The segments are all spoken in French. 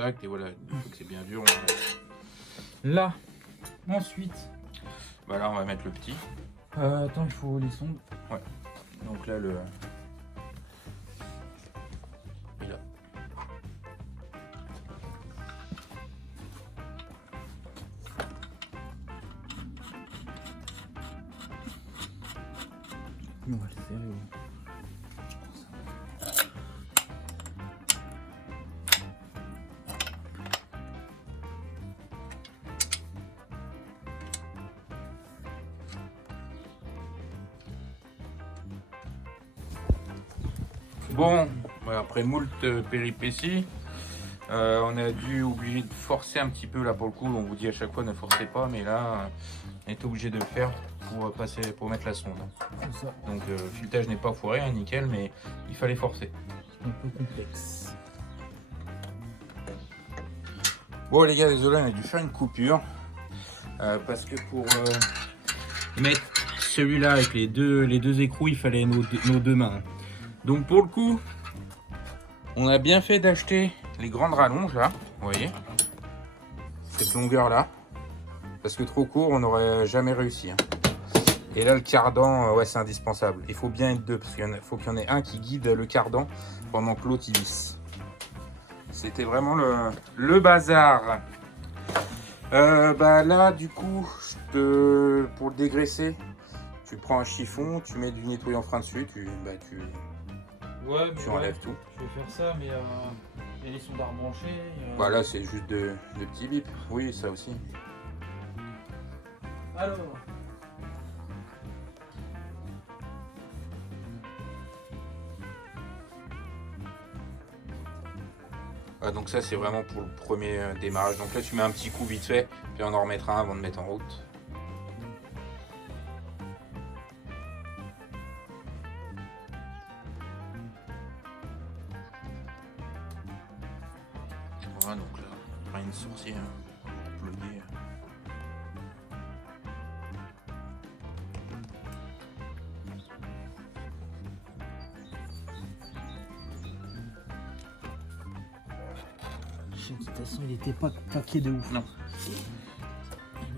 contact et voilà, une fois que c'est bien dur, on enlève. Là, ensuite, Bah là on va mettre le petit. attends, il faut les sondes. Ouais. Donc là le. Et là. On va le serrer. Bon, voilà, après moult péripéties, on a dû obligé de forcer un petit peu là pour le coup. On vous dit à chaque fois ne forcez pas, mais là on est obligé de le faire pour passer, pour mettre la sonde. C'est ça. Donc le filetage n'est pas foiré, hein, nickel, mais il fallait forcer. Un peu complexe. Bon les gars, désolé, on a dû faire une coupure parce que pour mettre celui-là avec les deux écrous, il fallait nos deux mains. Donc pour le coup, on a bien fait d'acheter les grandes rallonges là, vous voyez, cette longueur là, parce que trop court, on n'aurait jamais réussi. Hein. Et là, le cardan, ouais, c'est indispensable. Il faut bien être deux, parce qu'il faut qu'il y en ait un qui guide le cardan pendant que l'autre il visse. C'était vraiment le bazar. Bah là, du coup, pour le dégraisser, tu prends un chiffon, tu mets du nettoyant frein dessus, Ouais, tu enlèves tout. Je vais faire ça, mais il y a les sondes à rebrancher. Bah là, c'est juste de petits bips. Oui, ça aussi. Alors. Ah, donc ça, c'est vraiment pour le premier démarrage. Donc là, tu mets un petit coup vite fait, puis on en remettra un avant de mettre en route. Voilà, donc là, on prend une sourcière pluguée. De toute façon, il était pas taqué de ouf. Non.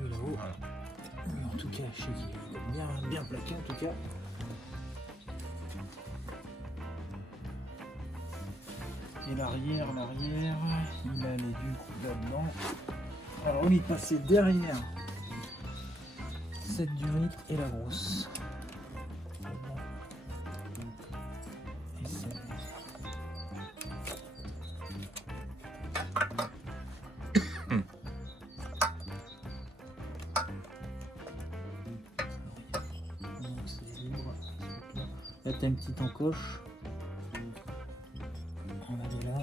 Lui là-haut. Voilà. Mais en tout cas, je sais qu'il est bien plaqué en tout cas. Et l'arrière, il allait du coup là-dedans. Alors on est passé derrière cette durite et la grosse. Et celle-là. Donc c'est libre. Là t'as une petite encoche. On va aller là.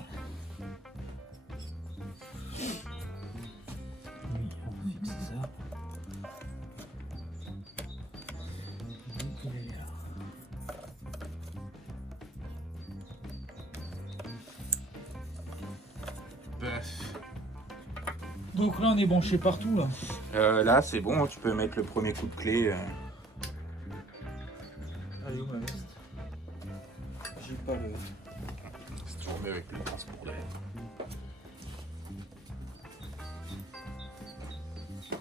Oui, on va fixer ça. Et il est là. Bref. Donc là on est branché partout là. Là, c'est bon, tu peux mettre le premier coup de clé. Allez où ma veste? J'ai pas le. C'est toujours mieux avec le transport d'air.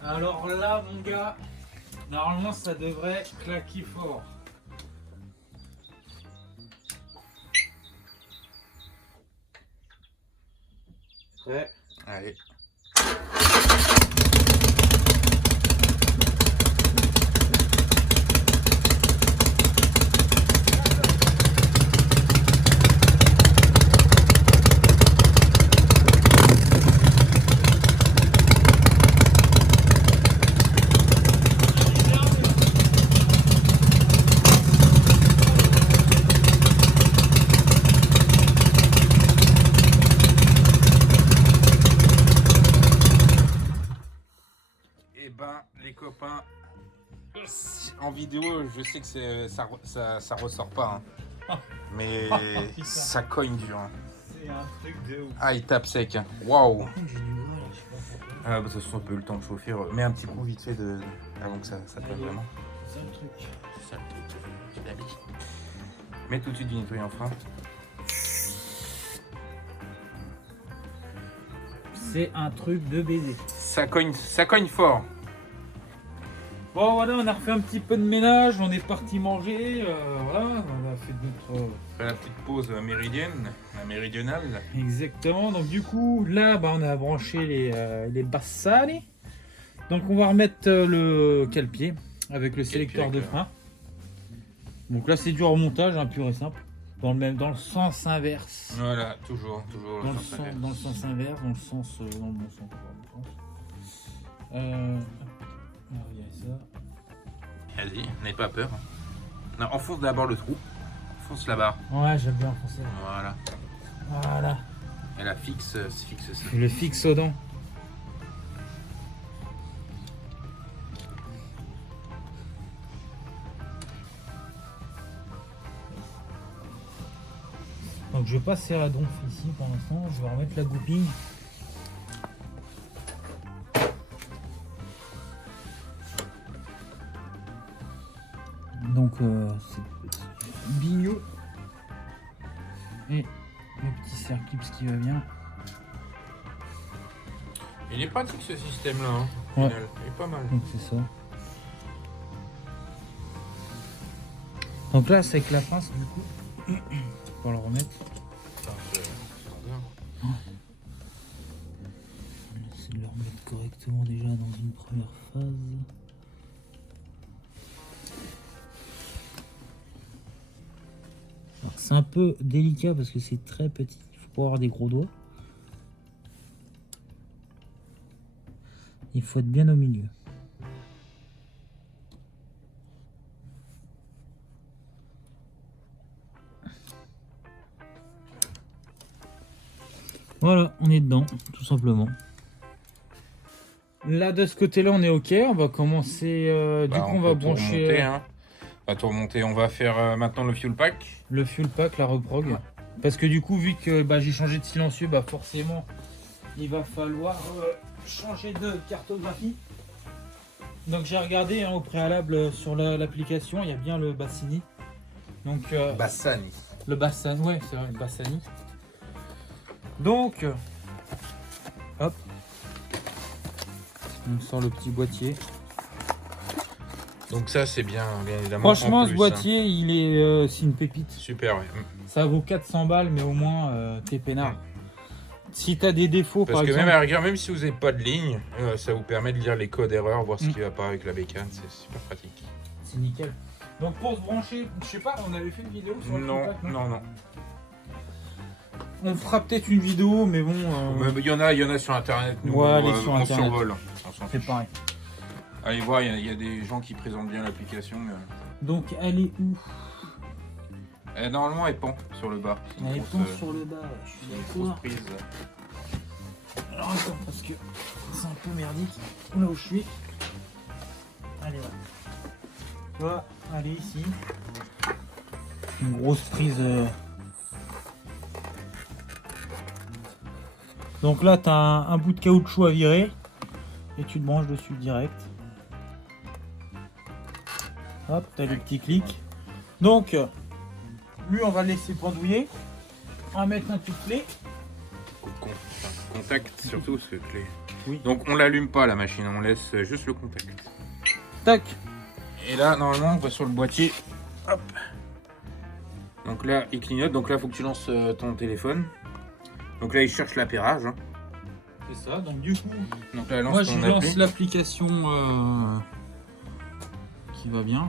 Alors là mon gars, normalement ça devrait claquer fort. Prêt? Allez. Eh ben, les copains, en vidéo, je sais que ça ressort pas, hein. Mais ça cogne dur. Hein. C'est un truc de ouf. Ah, il tape sec. Hein. Waouh. Par contre j'ai du mal, je sais pas pourquoi. Ah, bah, de toute façon, on peut eu le temps de chauffer. Mets un petit coup vite fait avant que ça tape vraiment. C'est ça le truc. C'est ça le truc. Je l'habille. Mets tout de suite du nettoyant frein. C'est un truc de baiser. Ça cogne fort. Bon voilà, on a refait un petit peu de ménage, on est parti manger, voilà, on a fait notre... La petite pause méridienne, la méridionale. Exactement, donc du coup, là, bah, on a branché les bassali. Donc on va remettre le cale-pied avec le sélecteur de frein. Donc là, c'est du remontage, hein, pur et simple, dans le sens inverse. Voilà, toujours Dans le sens inverse, dans le sens, dans le bon sens. On va regarder ça. Vas-y, n'aie pas peur. Non, enfonce d'abord le trou. Enfonce la barre. Ouais, j'aime bien enfoncer. Voilà. Voilà. Et la fixe ça. Je le fixe aux dents. Donc je vais pas serrer la donf ici pour l'instant, je vais remettre la goupille. Donc c'est bignou et le petit circlips qui va bien. Il est pratique ce système-là. Hein, au Ouais. final. Il est pas mal. Donc c'est ça. Donc là c'est avec la pince du coup pour le remettre. Enfin, c'est standard. On va essayer de le remettre correctement déjà dans une première phase. C'est un peu délicat parce que c'est très petit, il faut pas avoir des gros doigts. Il faut être bien au milieu. Voilà, on est dedans, tout simplement. Là, de ce côté-là, on est OK. On va commencer. Du coup, on va brancher remonter, hein. On va tout remonter. On va faire maintenant le fuel pack. le fuel pack, la reprog. Parce que du coup, vu que j'ai changé de silencieux, forcément, il va falloir changer de cartographie. Donc, j'ai regardé au préalable sur l'application, il y a bien le Bassini. Donc, Bassani. le Bassani, ouais, c'est vrai, le Bassani. Donc, hop, on sort le petit boîtier. Donc ça c'est bien évidemment. Franchement, en ce plus, boîtier, il est, c'est une pépite. Super, ouais. Ça vaut 400 balles, mais au moins, t'es peinard. Si t'as des défauts, Parce par que exemple... même à la rigueur, même si vous n'avez pas de ligne, ça vous permet de lire les codes erreurs, voir ce qui va pas avec la bécane, c'est super pratique. C'est nickel. Donc pour se brancher, je sais pas, on avait fait une vidéo sur le Non, fuel pack, non. On fera peut-être une vidéo, mais bon... Mais il y en a sur internet, nous Ouais, allez sur on Internet. survole. On s'en c'est fiche. pareil. Allez voir, il y a des gens qui présentent bien l'application. Donc elle est où? Normalement elle pend sur le bas. C'est une Elle est grosse, tombée sur le bas, ouais, je suis une grosse d'accord. prise. Alors attends, parce que c'est un peu merdique là où je suis. Allez, là. Tu vois, allez ici. Une grosse prise. Donc là, tu as un bout de caoutchouc à virer et tu te branches dessus direct. Hop, tu as le petit clic. Donc, lui, on va le laisser pendouiller. On va mettre un truc clé. Contact surtout ce clé. Oui. Donc on l'allume pas la machine, on laisse juste le contact. Tac. Et là normalement on va sur le boîtier. Hop. Donc là il clignote, donc là il faut que tu lances ton téléphone. Donc là il cherche l'appairage. Hein. C'est ça, donc du coup, Donc là moi lance je ton lance appli. l'application qui va bien.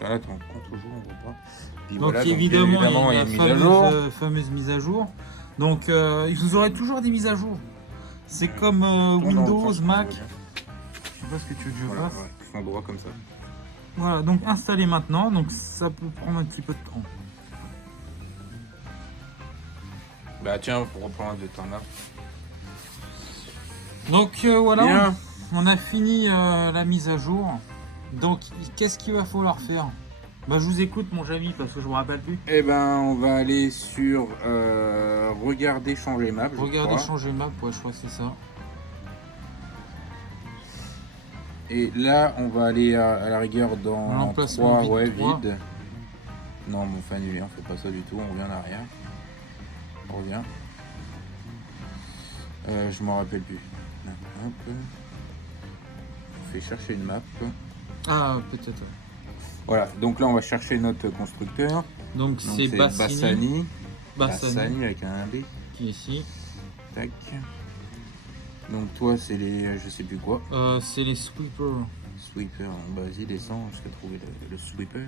Là t'en comptes toujours, on voit pas. Puis Donc, voilà, évidemment, il y a mise la à jour. fameuse mise à jour. Donc vous aurez toujours des mises à jour. C'est comme Tourne dans le Windows, sens Mac. qu'on veut. Je sais pas ce que tu veux que je Voilà, fasse. ouais, fond droit comme ça. Voilà, donc installé maintenant, donc ça peut prendre un petit peu de temps. Bah tiens, pour reprendre un de temps là. Donc voilà, Bien. on a fini la mise à jour. Donc qu'est-ce qu'il va falloir faire? Bah je vous écoute mon Jamy parce que je me rappelle plus. Eh ben on va aller sur regarder changer map. je Regardez crois. changer map, ouais je crois que c'est ça. Et là on va aller à la rigueur dans L'emplacement 3, vide, ouais, 3. vide. Non, mon fan, on fait pas ça du tout, on revient en arrière. reviens. Je m'en rappelle plus. Hop. On fait chercher une map. Ah, peut-être. Ouais. Voilà, donc là on va chercher notre constructeur. Donc c'est Bassani. Bassani avec un B. qui est ici. Tac. Donc toi c'est les je sais plus quoi. C'est les sweepers. Sweeper. Bah, vas-y, descends jusqu'à trouver le sweeper.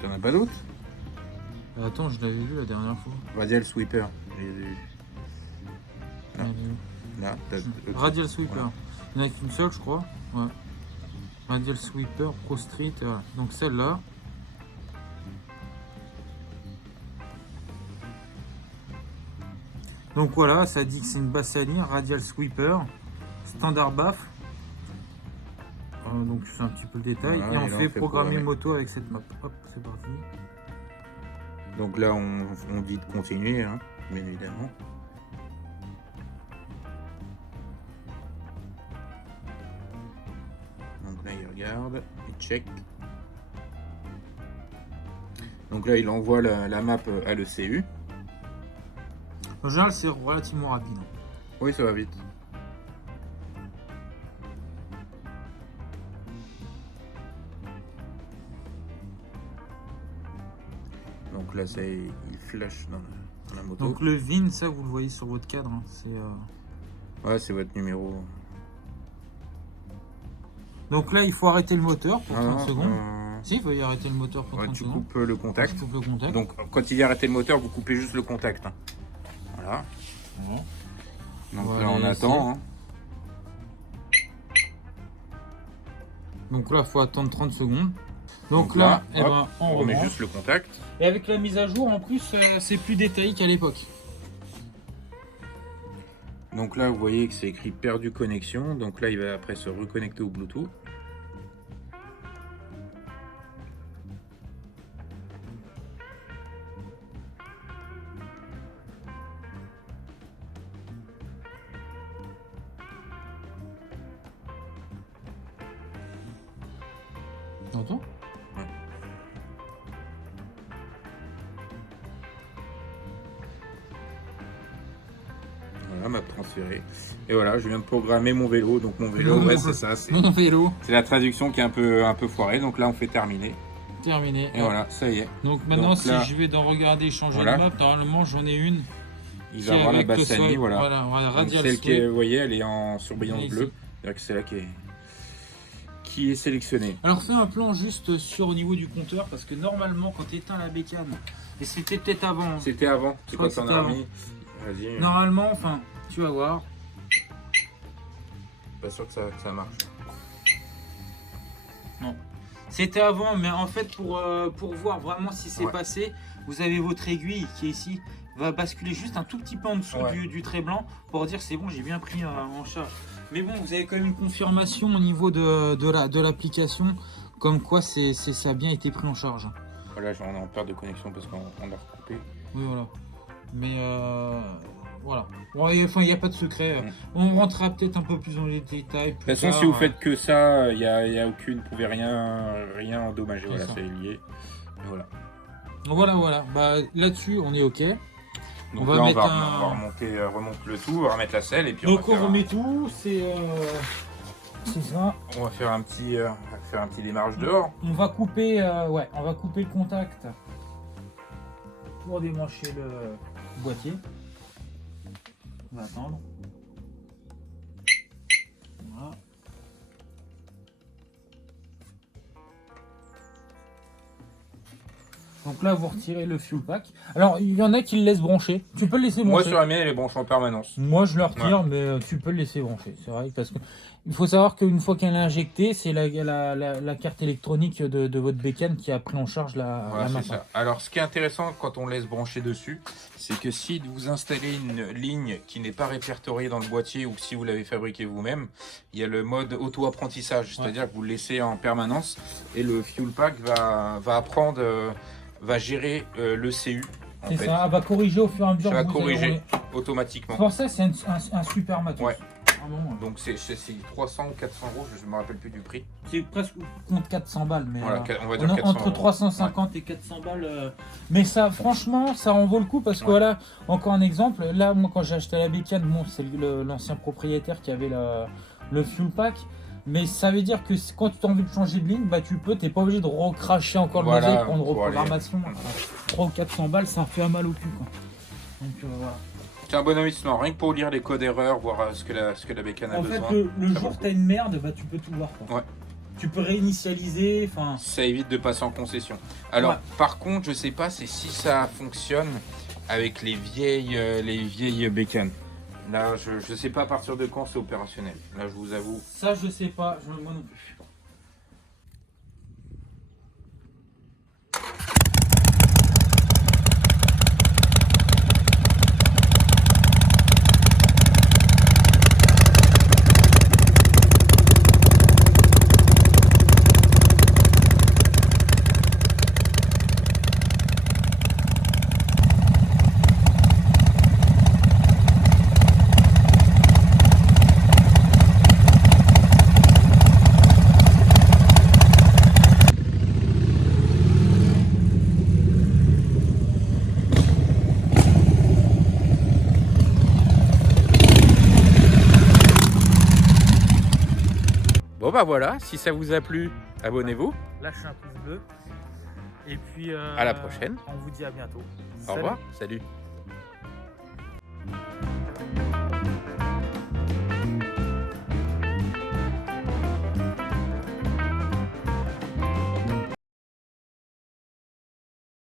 T'en as pas d'autres? Attends, je l'avais vu la dernière fois. Radial sweeper. Je les ai vus. Non. Là, t'as Radial sweeper. Il n'y en a qu'une seule, je crois. Ouais. Radial sweeper Pro Street. Voilà. Donc celle-là. Donc voilà, ça dit que c'est une Bassani Radial sweeper standard BAF. Donc c'est un petit peu le détail. Voilà, et on là, fait programmer moto avec cette map. Hop, c'est parti. Donc là on dit de continuer, hein, bien évidemment. Donc là il regarde, il check. Donc là il envoie la map à l'ECU. En général c'est relativement rapide. Oui, ça va vite. Donc là, il flash dans la moto. Donc le VIN, ça vous le voyez sur votre cadre. Hein. C'est ouais, c'est votre numéro. Donc là, il faut arrêter le moteur pour 30 secondes. Si, il faut y arrêter le moteur pour 30 tu secondes. coupes le contact. Je coupe le contact. Donc quand il dit arrêter le moteur, vous coupez juste le contact. Hein. Voilà. Donc là, on attend. Hein. Donc là, il faut attendre 30 secondes. Donc là, hop, ben, on remet remet juste le contact. Et avec la mise à jour, en plus, c'est plus détaillé qu'à l'époque. Donc là, vous voyez que c'est écrit perdu connexion. Donc là, il va après se reconnecter au Bluetooth. T'entends ? Ouais. Voilà, map transférée. Et voilà, je viens de programmer mon vélo. Donc mon vélo, ouais, c'est ça. Mon vélo. C'est la traduction qui est un peu foirée. Donc là, on fait terminer. Terminé. Et voilà, ça y est. Donc maintenant, Donc si là, je vais dans regarder, changer voilà. de map, normalement, j'en ai une. Il va avoir la Bassani, voilà. Voilà, Donc Radial celle Sweep. qui est, vous voyez, elle est en surbrillance Ici. bleue. C'est-à-dire que c'est là qui est sélectionnée. Alors fais un plan juste sur au niveau du compteur parce que normalement quand tu éteins la bécane, et c'était peut-être avant. C'était avant, c'est crois quoi que t'en c'était as avant. mis? Vas-y. Normalement, enfin, tu vas voir. Pas sûr que ça marche. Non. C'était avant, mais en fait pour voir vraiment si c'est passé, vous avez votre aiguille qui est ici, va basculer juste un tout petit peu en dessous du trait blanc pour dire c'est bon, j'ai bien pris en charge. Mais bon, vous avez quand même une confirmation au niveau de l'application, comme quoi ça a bien été pris en charge. Voilà, on est en perte de connexion parce qu'on l'a recoupé. Oui, voilà. Mais voilà. Bon, enfin, il n'y a pas de secret. On rentrera peut-être un peu plus dans les détails. De toute façon, si vous faites que ça, il n'y a aucune, vous pouvez rien endommager. Voilà, c'est lié. Et voilà. Voilà. Bah, là-dessus, on est OK. Donc on va remonter le tout, on va remettre la selle et puis donc on remet tout, c'est ça. On va faire un petit démarrage dehors. On va couper le contact pour débrancher le boîtier. On va attendre. Voilà. Donc là, vous retirez le fuel pack. Alors, il y en a qui le laissent brancher. Tu peux le laisser brancher. Moi, sur la mienne, elle est branchée en permanence. Moi, je le retire, mais tu peux le laisser brancher. C'est vrai, parce que il faut savoir qu'une fois qu'elle est injectée, c'est la carte électronique de votre bécane qui a pris en charge la map. Alors, ce qui est intéressant quand on laisse brancher dessus, c'est que si vous installez une ligne qui n'est pas répertoriée dans le boîtier ou que si vous l'avez fabriqué vous-même, il y a le mode auto-apprentissage, c'est-à-dire que vous le laissez en permanence et le fuel pack va apprendre... va gérer le CU. C'est ça, elle va corriger au fur et à mesure. Ça va corriger automatiquement. Pour ça, c'est un super matos. Ouais. non. Donc c'est 300 ou 400 euros, je ne me rappelle plus du prix. C'est presque contre 400 balles, mais Voilà, on va dire 400 entre euros. 350 et 400 balles. Mais ça, franchement, ça en vaut le coup parce que voilà, encore un exemple. Là, moi, quand j'ai acheté la bécane, bon, c'est l'ancien propriétaire qui avait le fuel pack. Mais ça veut dire que quand tu as envie de changer de ligne, bah tu peux, t'es pas obligé de recracher encore le Voilà, mosaïque, prendre pour reprogrammation. 300 ou 400 balles, ça fait un mal au cul, quoi. Donc voilà. C'est un bon investissement, rien que pour lire les codes erreurs, voir ce que la bécane a En besoin. fait, le ça jour vaut où le t'as une merde, bah tu peux tout voir, quoi. Ouais. Tu peux réinitialiser, enfin. Ça évite de passer en concession. Alors, Ouais. par contre, je sais pas si ça fonctionne avec les vieilles bécanes. Là, je sais pas à partir de quand c'est opérationnel. Là, je vous avoue. Ça, je sais pas, moi non plus. Bon bah voilà, si ça vous a plu, abonnez-vous. Lâchez un pouce bleu. Et puis À la prochaine. on vous dit à bientôt. Au revoir, salut.